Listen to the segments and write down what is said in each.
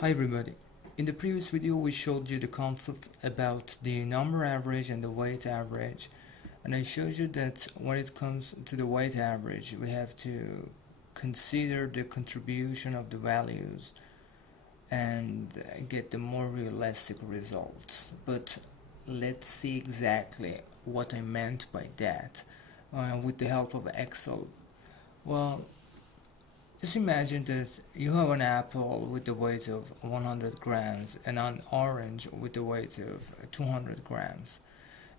Hi everybody. In the previous video we showed you the concept about the number average and the weight average, and I showed you that when it comes to the weight average we have to consider the contribution of the values and get the more realistic results. But let's see exactly what I meant by that with the help of Excel. Well, just imagine that you have an apple with the weight of 100 grams and an orange with the weight of 200 grams.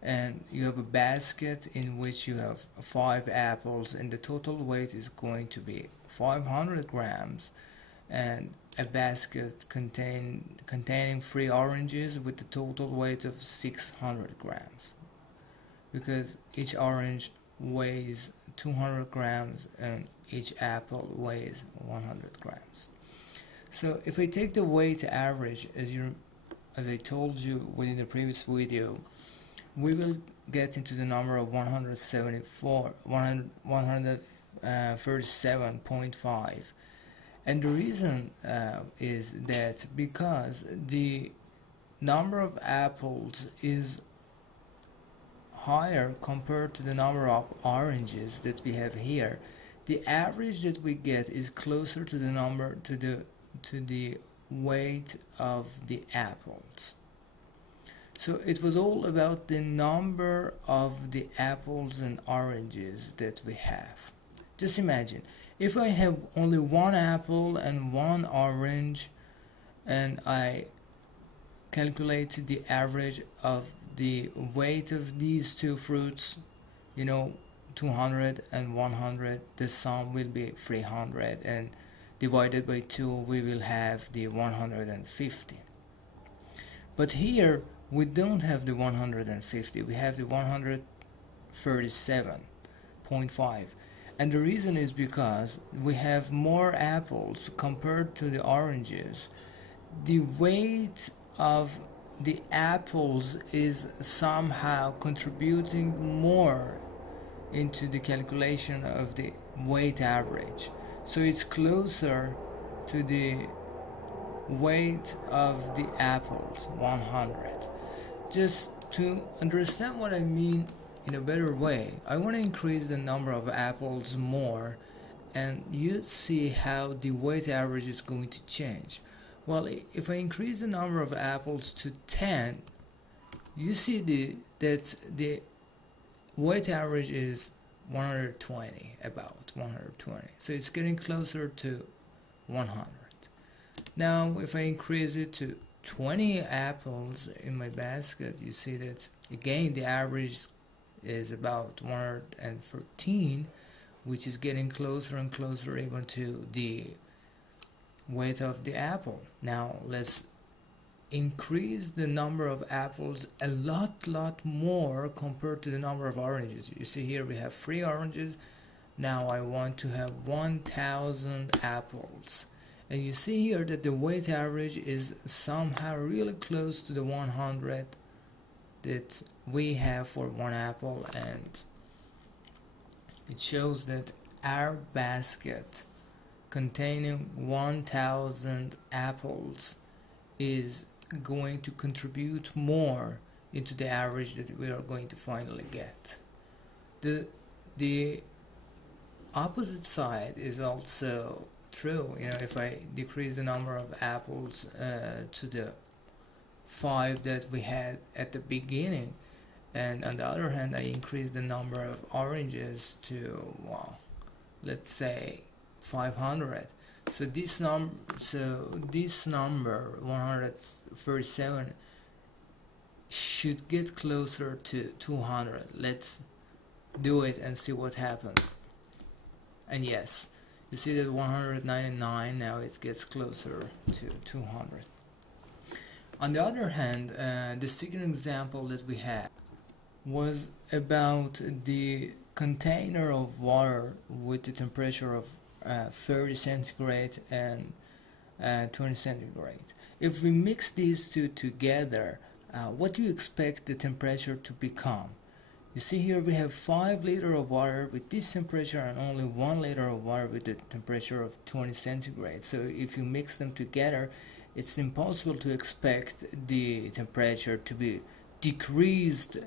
And you have a basket in which you have 5 apples and the total weight is going to be 500 grams, and a basket containing 3 oranges with the total weight of 600 grams. Because each orange weighs 200 grams and each apple weighs 100 grams. So if I take the weight average, as I told you within the previous video, we will get into the number of 137.5. And the reason is that because the number of apples is higher compared to the number of oranges that we have here, the average that we get is closer to the weight of the apples. So it was all about the number of the apples and oranges that we have. Just imagine if I have only 1 apple and 1 orange and I calculate the average of the weight of these two fruits, 200 and 100, the sum will be 300, and divided by 2 we will have the 150. But here we don't have the 150, we have the 137.5, and the reason is because we have more apples compared to the oranges. The weight of the apples is somehow contributing more into the calculation of the weight average, so it's closer to the weight of the apples, 100. Just to understand what I mean in a better way, I want to increase the number of apples more, and you see how the weight average is going to change. Well, if I increase the number of apples to 10, you see that the weight average is 120, about 120. So it's getting closer to 100. Now, if I increase it to 20 apples in my basket, you see that again the average is about 113, which is getting closer and closer even to the weight of the apple. Now let's increase the number of apples a lot more compared to the number of oranges. You see here we have 3 oranges. Now I want to have 1,000 apples, and you see here that the weight average is somehow really close to the 100 that we have for 1 apple, and it shows that our basket containing 1,000 apples is going to contribute more into the average that we are going to finally get. The opposite side is also true. If I decrease the number of apples to the 5 that we had at the beginning, and on the other hand I increase the number of oranges to, well, let's say 500. So this number 137 should get closer to 200. Let's do it and see what happens. And yes, you see that 199, now it gets closer to 200. On the other hand, the second example that we had was about the container of water with the temperature of 30 centigrade and 20 centigrade. If we mix these two together, what do you expect the temperature to become? You see here we have 5 liters of water with this temperature and only 1 liter of water with the temperature of 20 centigrade. So if you mix them together, it's impossible to expect the temperature to be decreased,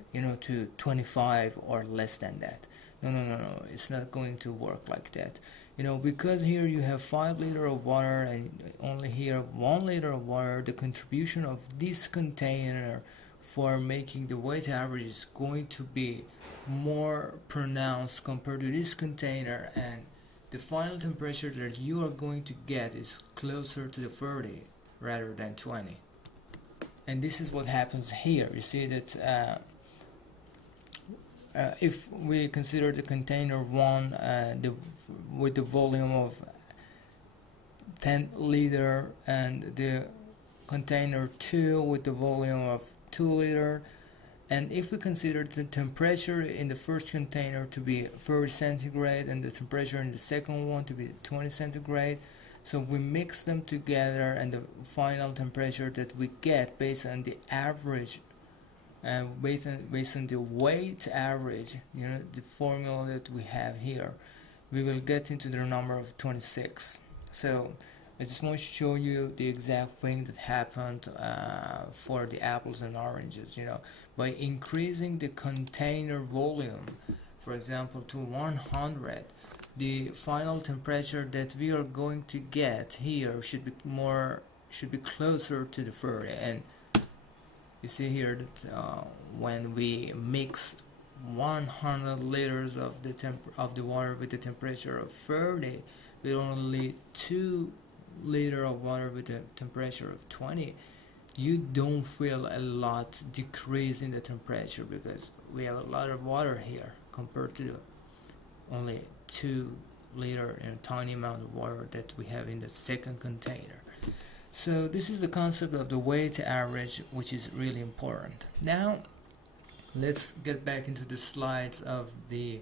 to 25 or less than that. No, it's not going to work like that. Because here you have 5 liters of water and only here 1 liter of water, the contribution of this container for making the weight average is going to be more pronounced compared to this container, and the final temperature that you are going to get is closer to the 30 rather than 20. And this is what happens here. You see that if we consider the container 1 with the volume of 10 liter and the container 2 with the volume of 2 liter, and if we consider the temperature in the first container to be 30 centigrade and the temperature in the second one to be 20 centigrade, so we mix them together, and the final temperature that we get based on the average, based on the weight average, the formula that we have here, we will get into the number of 26. So I just want to show you the exact thing that happened for the apples and oranges. By increasing the container volume, for example, to 100, the final temperature that we are going to get here should be closer to the 30. And you see here that when we mix 100 liters of the water with the temperature of 30 with only 2 liter of water with a temperature of 20, you don't feel a lot decrease in the temperature because we have a lot of water here compared to only 2 liter and a tiny amount of water that we have in the second container. So this is the concept of the weight average, which is really important. Now let's get back into the slides of the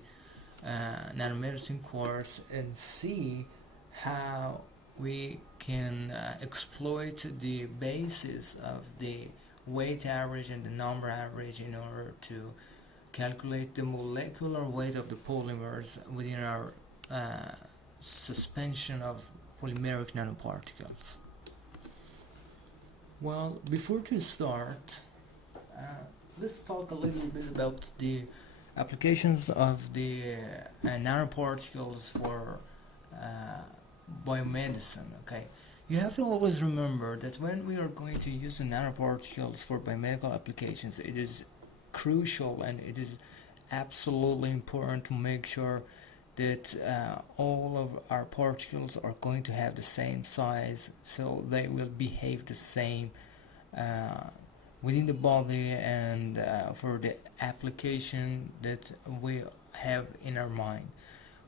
nanomedicine course and see how we can exploit the basis of the weight average and the number average in order to calculate the molecular weight of the polymers within our suspension of polymeric nanoparticles. Well, before to start, let's talk a little bit about the applications of the nanoparticles for biomedicine. Okay, you have to always remember that when we are going to use the nanoparticles for biomedical applications, it is crucial and it is absolutely important to make sure that all of our particles are going to have the same size, so they will behave the same within the body and for the application that we have in our mind.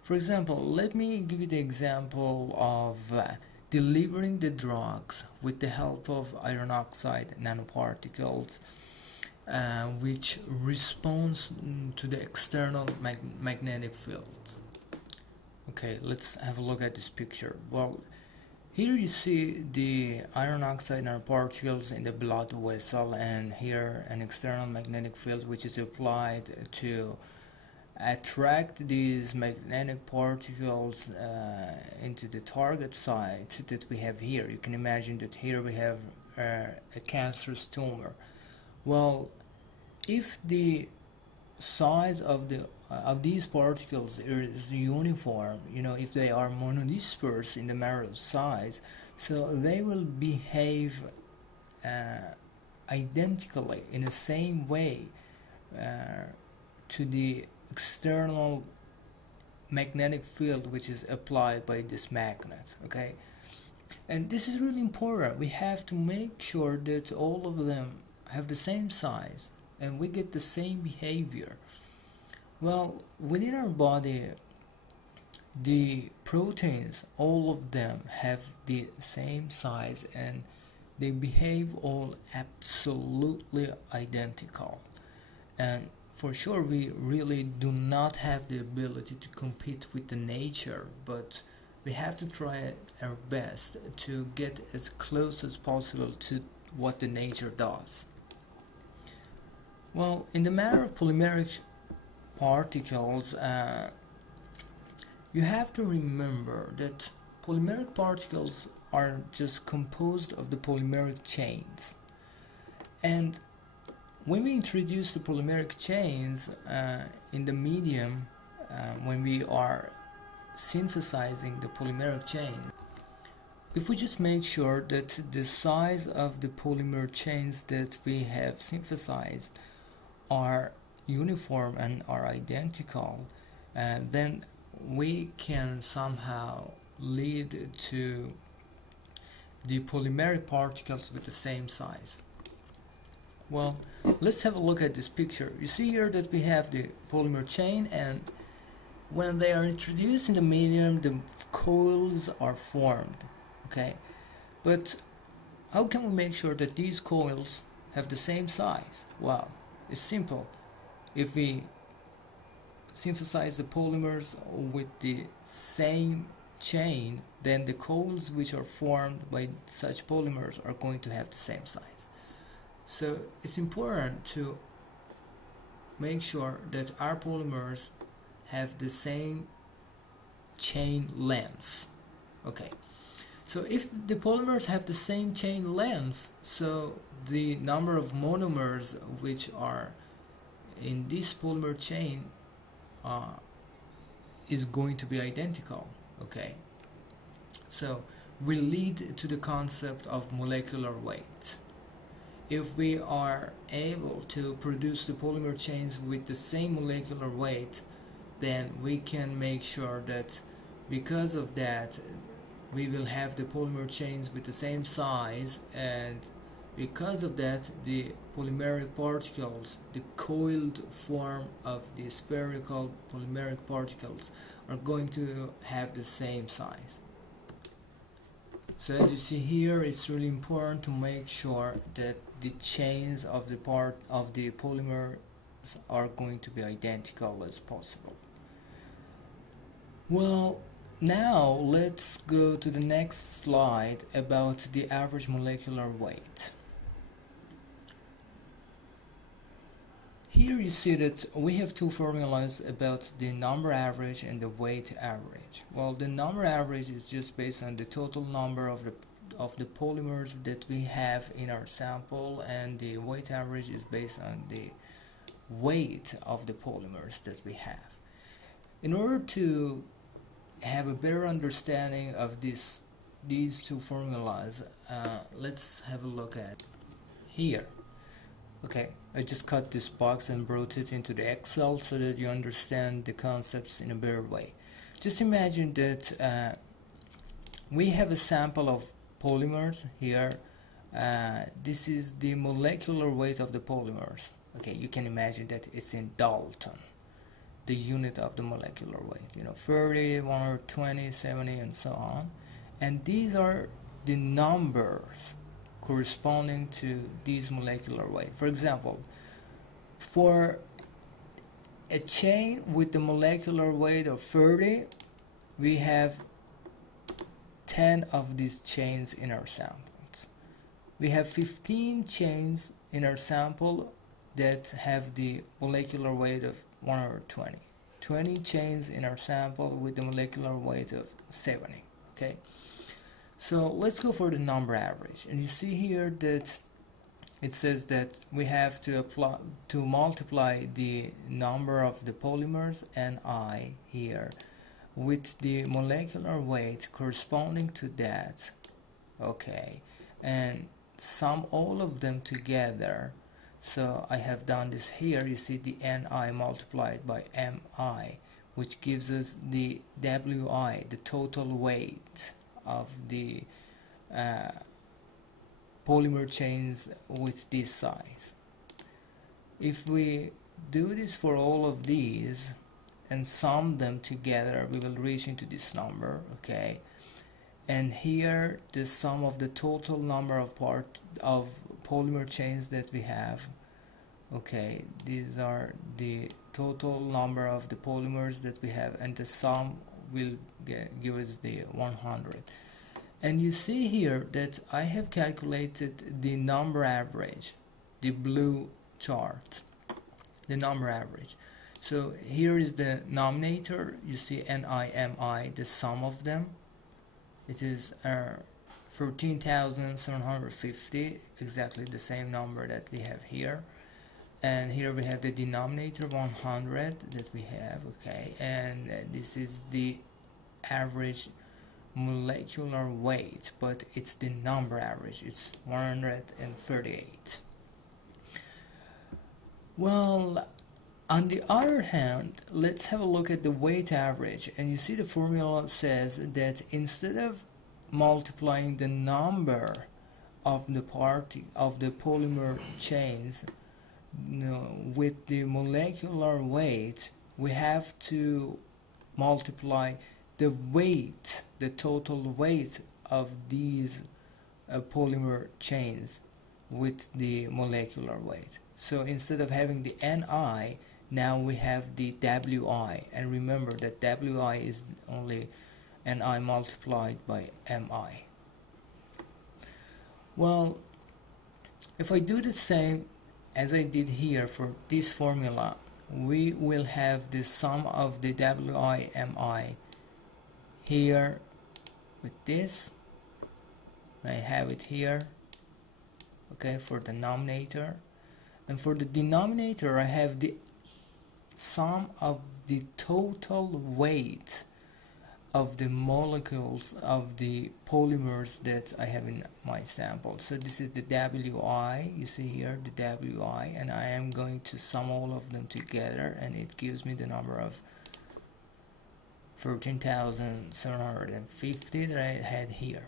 For example, let me give you the example of delivering the drugs with the help of iron oxide nanoparticles, which responds to the external magnetic fields. Okay, let's have a look at this picture. Well, here you see the iron oxide nanoparticles in the blood vessel, and here an external magnetic field which is applied to attract these magnetic particles into the target site that we have here. You can imagine that here we have a cancerous tumor. Well, if the size of these particles is uniform, if they are monodisperse in the matter of size, so they will behave identically in the same way to the external magnetic field which is applied by this magnet. Okay, and this is really important. We have to make sure that all of them have the same size and we get the same behavior. Well, within our body, the proteins, all of them have the same size and they behave all absolutely identical. And for sure, we really do not have the ability to compete with the nature, but we have to try our best to get as close as possible to what the nature does. Well, in the matter of polymeric particles, you have to remember that polymeric particles are just composed of the polymeric chains. And when we introduce the polymeric chains in the medium, when we are synthesizing the polymeric chain, if we just make sure that the size of the polymer chains that we have synthesized are uniform and are identical, then we can somehow lead to the polymeric particles with the same size. Well, let's have a look at this picture. You see here that we have the polymer chain, and when they are introduced in the medium, the coils are formed. Okay, but how can we make sure that these coils have the same size? Well, it's simple. If we synthesize the polymers with the same chain, then the coils which are formed by such polymers are going to have the same size. So it's important to make sure that our polymers have the same chain length. Okay, so if the polymers have the same chain length, so the number of monomers which are in this polymer chain is going to be identical. Okay, so we lead to the concept of molecular weight. If we are able to produce the polymer chains with the same molecular weight, then we can make sure that because of that we will have the polymer chains with the same size, and because of that the polymeric particles, the coiled form of the spherical polymeric particles, are going to have the same size. So as you see here, it's really important to make sure that the chains of the part of the polymers are going to be identical as possible. Well, now let's go to the next slide about the average molecular weight. Here you see that we have two formulas about the number average and the weight average. Well, the number average is just based on the total number of the polymers that we have in our sample, and the weight average is based on the weight of the polymers that we have. In order to have a better understanding of these two formulas, let's have a look at here. Okay, I just cut this box and brought it into the Excel so that you understand the concepts in a better way. Just imagine that we have a sample of polymers here. This is the molecular weight of the polymers. Okay, you can imagine that it's in Dalton, the unit of the molecular weight, 30, 120, 70, and so on. And these are the numbers corresponding to these molecular weight. For example, for a chain with the molecular weight of 30, we have 10 of these chains in our samples. We have 15 chains in our sample that have the molecular weight of 120. 20 chains in our sample with the molecular weight of 70. Okay, so let's go for the number average, and you see here that it says that we have to multiply the number of the polymers Ni here with the molecular weight corresponding to that. Okay, and sum all of them together. So I have done this here. You see the Ni multiplied by Mi, which gives us the Wi, the total weight of the polymer chains with this size. If we do this for all of these and sum them together, we will reach into this number. Okay, and here the sum of the total number of polymer chains that we have. Okay, these are the total number of the polymers that we have, and the sum will give us the 100. And you see here that I have calculated the number average, the blue chart, the number average. So here is the nominator. You see Ni, Mi, the sum of them. It is 14,750, exactly the same number that we have here. And here we have the denominator 100 that we have, okay, and this is the average molecular weight, but it's the number average, it's 138. Well, on the other hand, let's have a look at the weight average, and you see the formula says that instead of multiplying the number of the polymer chains, with the molecular weight, we have to multiply the weight, the total weight of these polymer chains with the molecular weight. So instead of having the Ni, now we have the Wi, and remember that Wi is only Ni multiplied by Mi. Well, if I do the same as I did here for this formula, we will have the sum of the Wi Mi here with this. I have it here, okay, for the denominator, and for the denominator I have the sum of the total weight of the molecules of the polymers that I have in my sample. So this is the Wi, you see here the Wi, and I am going to sum all of them together, and it gives me the number of 13,750 that I had here.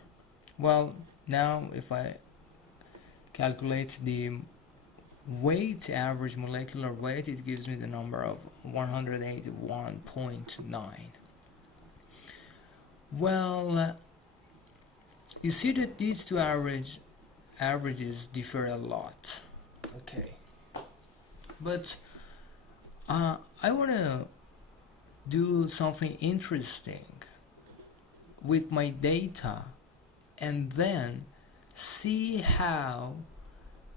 Well, now if I calculate the weight, average molecular weight, it gives me the number of 181.9. Well, you see that these two averages differ a lot, okay, but I want to do something interesting with my data and then see how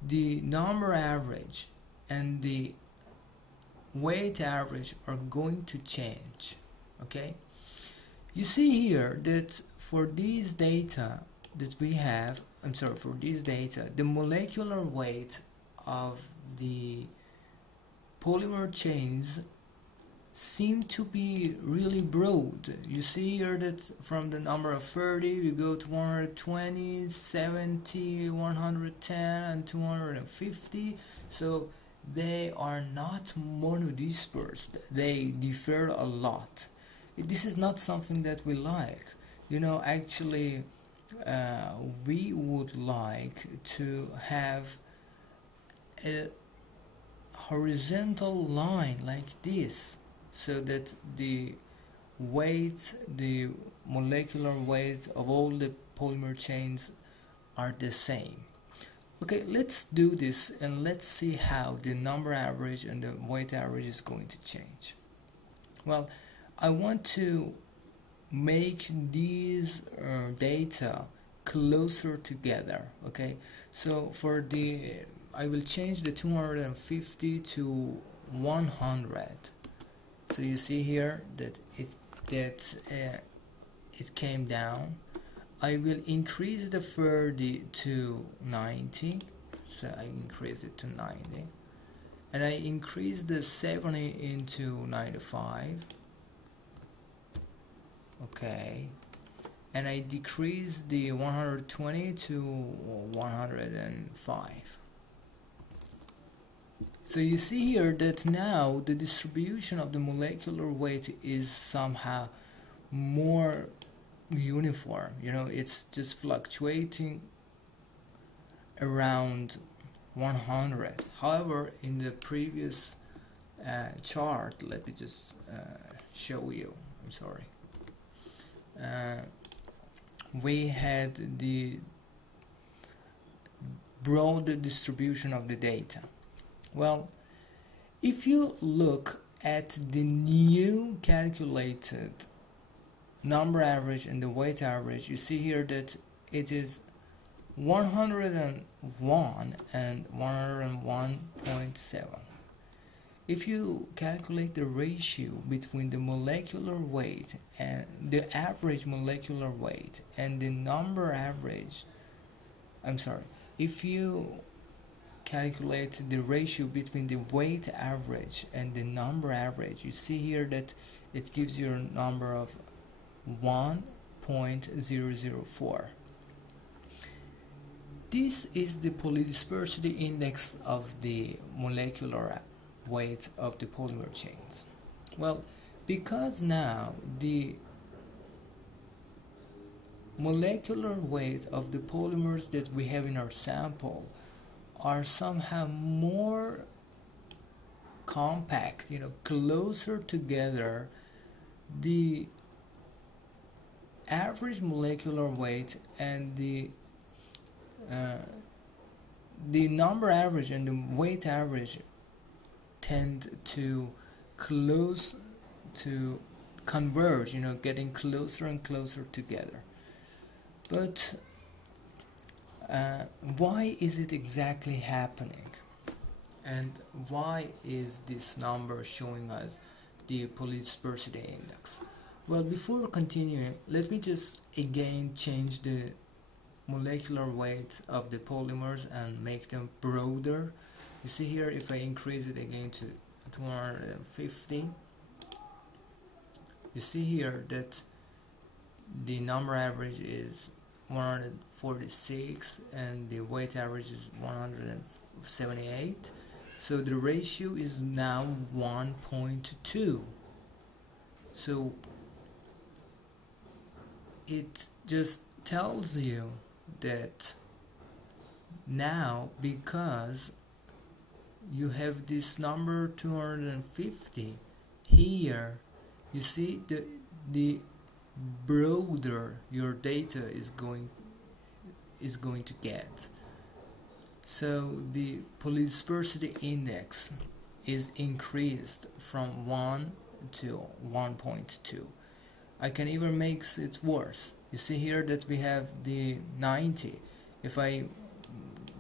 the number average and the weight average are going to change, okay? You see here that for these data that we have, for this data, the molecular weight of the polymer chains seem to be really broad. You see here that from the number of 30 we go to 120, 70, 110 and 250. So they are not monodispersed, they differ a lot. This is not something that we like. Actually we would like to have a horizontal line like this, so that the weight, the molecular weight of all the polymer chains are the same. Okay, let's do this and let's see how the number average and the weight average is going to change. Well, I want to make these data closer together, okay? So for I will change the 250 to 100. So you see here that it came down. I will increase the 30 to 90, so I increase it to 90, and I increase the 70 into 95, okay, and I decrease the 120 to 105. So you see here that now the distribution of the molecular weight is somehow more uniform. It's just fluctuating around 100. However, in the previous chart, let me just show you, we had the broader distribution of the data. Well, if you look at the new calculated number average and the weight average, you see here that it is 101 and 101.7. if you calculate the ratio between the molecular weight and the average molecular weight and the number average, if you calculate the ratio between the weight average and the number average, you see here that it gives you a number of 1.004. This is the polydispersity index of the molecular weight of the polymer chains. Well, because now the molecular weight of the polymers that we have in our sample are somehow more compact, closer together, the average molecular weight and the number average and the weight average tend to close to converge, getting closer and closer together. But why is it exactly happening, and why is this number showing us the polydispersity index? Well, before continuing, let me just again change the molecular weight of the polymers and make them broader. You see here, if I increase it again to 250, you see here that the number average is 146 and the weight average is 178. So the ratio is now 1.2. So it just tells you that now, because you have this number 250 here, you see the broader your data is going to get. So the polydispersity index is increased from 1 to 1.2. I can even make it worse. You see here that we have the 90. If I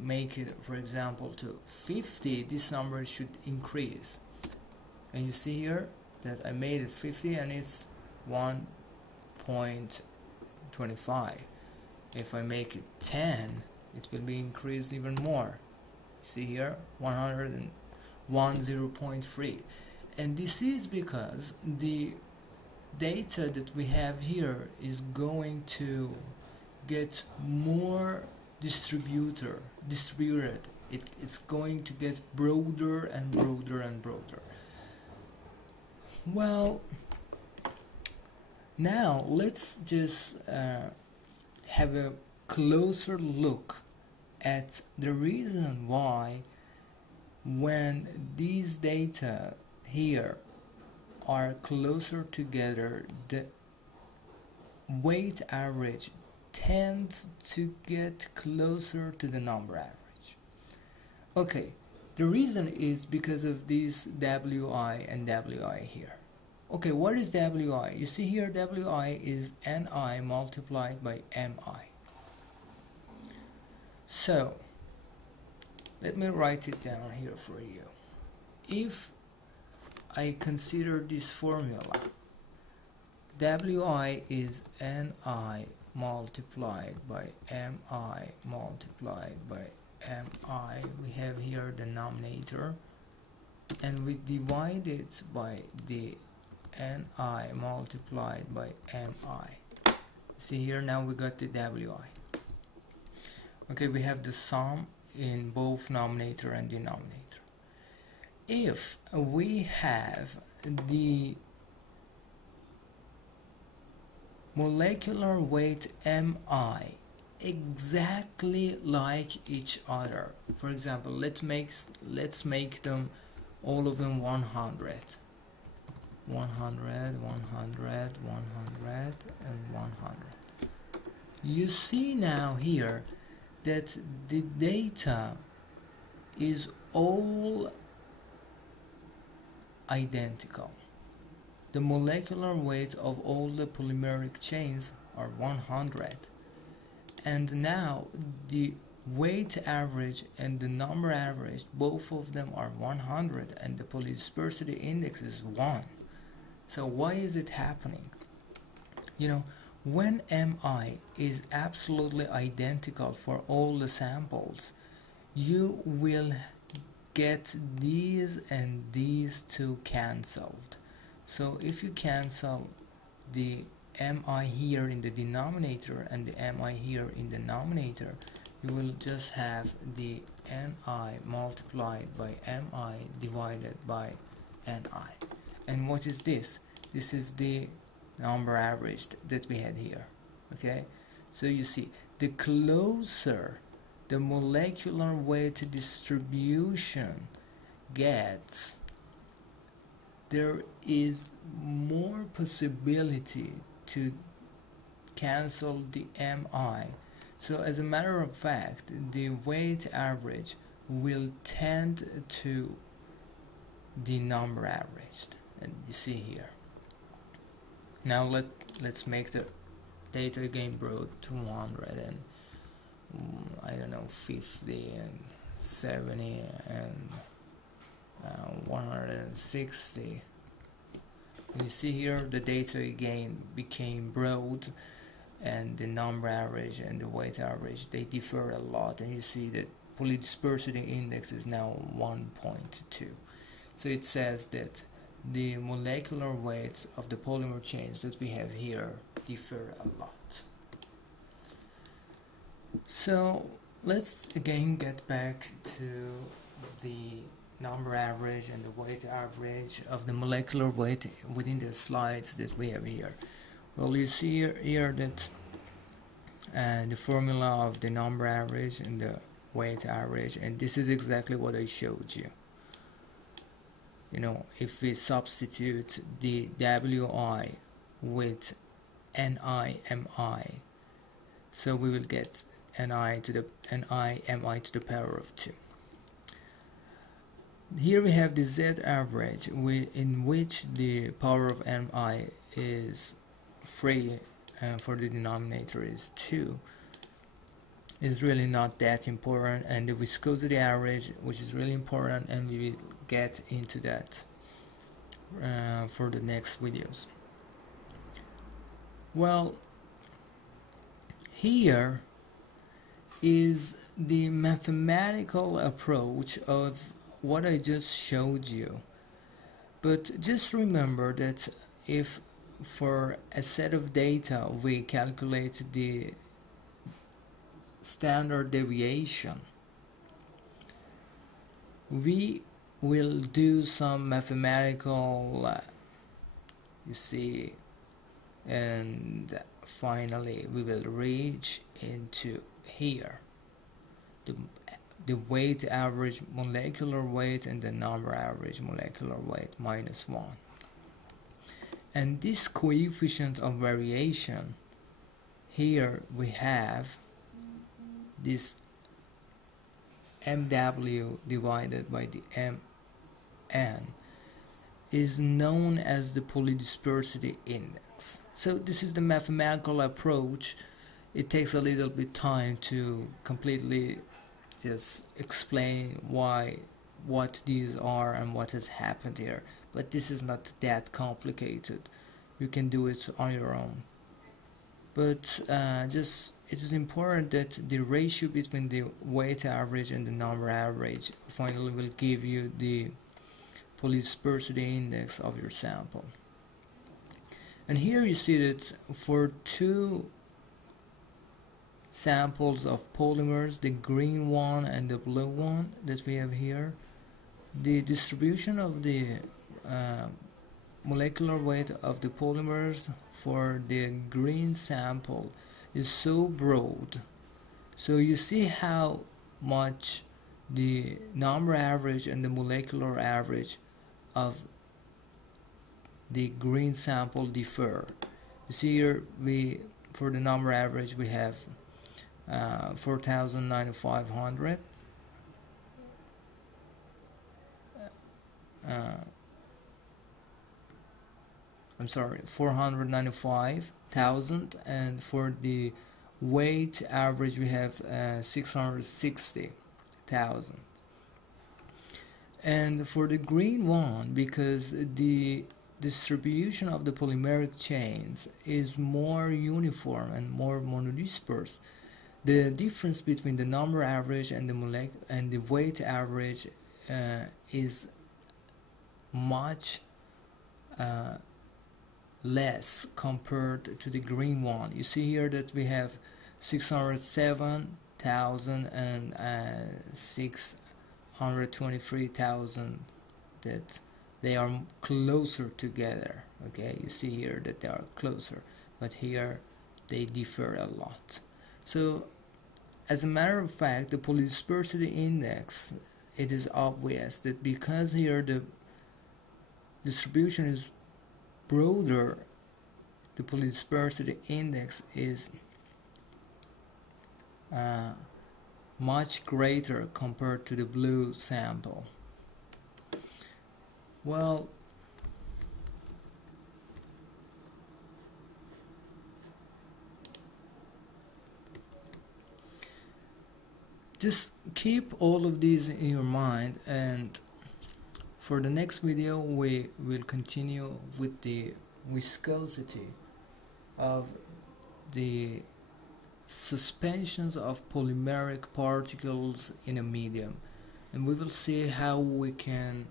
make it, for example, to 50, this number should increase. And you see here that I made it 50 and it's 1.25. If I make it 10, it will be increased even more. See here, 0.3. And this is because the data that we have here is going to get more distributed. It's going to get broader and broader and broader. Well, now let's just have a closer look at the reason why, when these data here are closer together, the weight average tends to get closer to the number average. Okay, the reason is because of these WI and WI here. Okay, what is WI? You see here, WI is NI multiplied by MI. So let me write it down here for you. If I consider this formula, WI is NI multiplied by MI multiplied by MI. We have here the denominator, and we divide it by the NI multiplied by MI. See here, now we got the WI. Okay, we have the sum in both numerator and denominator. If we have the molecular weight MI exactly like each other, for example, let's make them all of them 100, 100, 100, 100, and 100. You see now here that the data is all identical. The molecular weight of all the polymeric chains are 100, and now the weight average and the number average, both of them are 100, and the polydispersity index is 1. So why is it happening? You know, when Mi is absolutely identical for all the samples, you will get these and these two cancelled. So if you cancel the Mi here in the denominator and the Mi here in the numerator, you will just have the Ni multiplied by Mi divided by Ni. And what is this? This is the number averaged that we had here. Okay, so you see, the closer the molecular weight distribution gets, there is more possibility to cancel the Mi. So as a matter of fact, the weight average will tend to the number averaged, and you see here. Now let's make the data again broad to 100 and I don't know, 50 and 70 and 160. And you see here the data again became broad, and the number average and the weight average, they differ a lot, and you see that polydispersity index is now 1.2. So it says that the molecular weights of the polymer chains that we have here differ a lot. So let's again get back to the number average and the weight average of the molecular weight within the slides that we have here. Well, you see here that the formula of the number average and the weight average, and this is exactly what I showed you. You know, if we substitute the Wi with NiMi, so we will get NiMi to the power of 2. Here we have the Z average, in which the power of Mi is 3, and for the denominator is 2. Is really not that important, and the viscosity average, which is really important, and we will get into that for the next videos. Well, here is the mathematical approach of what I just showed you, but just remember that if for a set of data we calculate the standard deviation, we will do some mathematical you see, and finally we will reach into here the weight average molecular weight and the number average molecular weight minus 1. And this coefficient of variation, here we have this MW divided by the MN, is known as the polydispersity index. So this is the mathematical approach. It takes a little bit time to completely just explain what these are and what has happened here, but this is not that complicated. You can do it on your own, but just it is important that the ratio between the weight average and the number average finally will give you the polydispersity index of your sample. And here you see that for 2 samples of polymers, the green one and the blue one that we have here, the distribution of the molecular weight of the polymers for the green sample is so broad. So you see how much the number average and the molecular average of the green sample differ. You see here, for the number average we have 4,9500, I'm sorry, 495,000, and for the weight average we have 660,000. And for the green one, because the distribution of the polymeric chains is more uniform and more monodispersed, the difference between the number average and the weight average is much less compared to the green one. You see here that we have 607,000 and 623,000, that they are closer together. Okay, you see here that they are closer, but here they differ a lot. So as a matter of fact, the polydispersity index, it is obvious that because here the distribution is broader, the polydispersity index is much greater compared to the blue sample. Well, just keep all of these in your mind, and for the next video we will continue with the viscosity of the suspensions of polymeric particles in a medium, and we will see how we can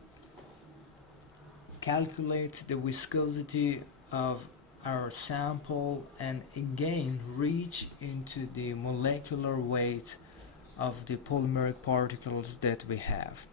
calculate the viscosity of our sample and again reach into the molecular weight of the polymeric particles that we have.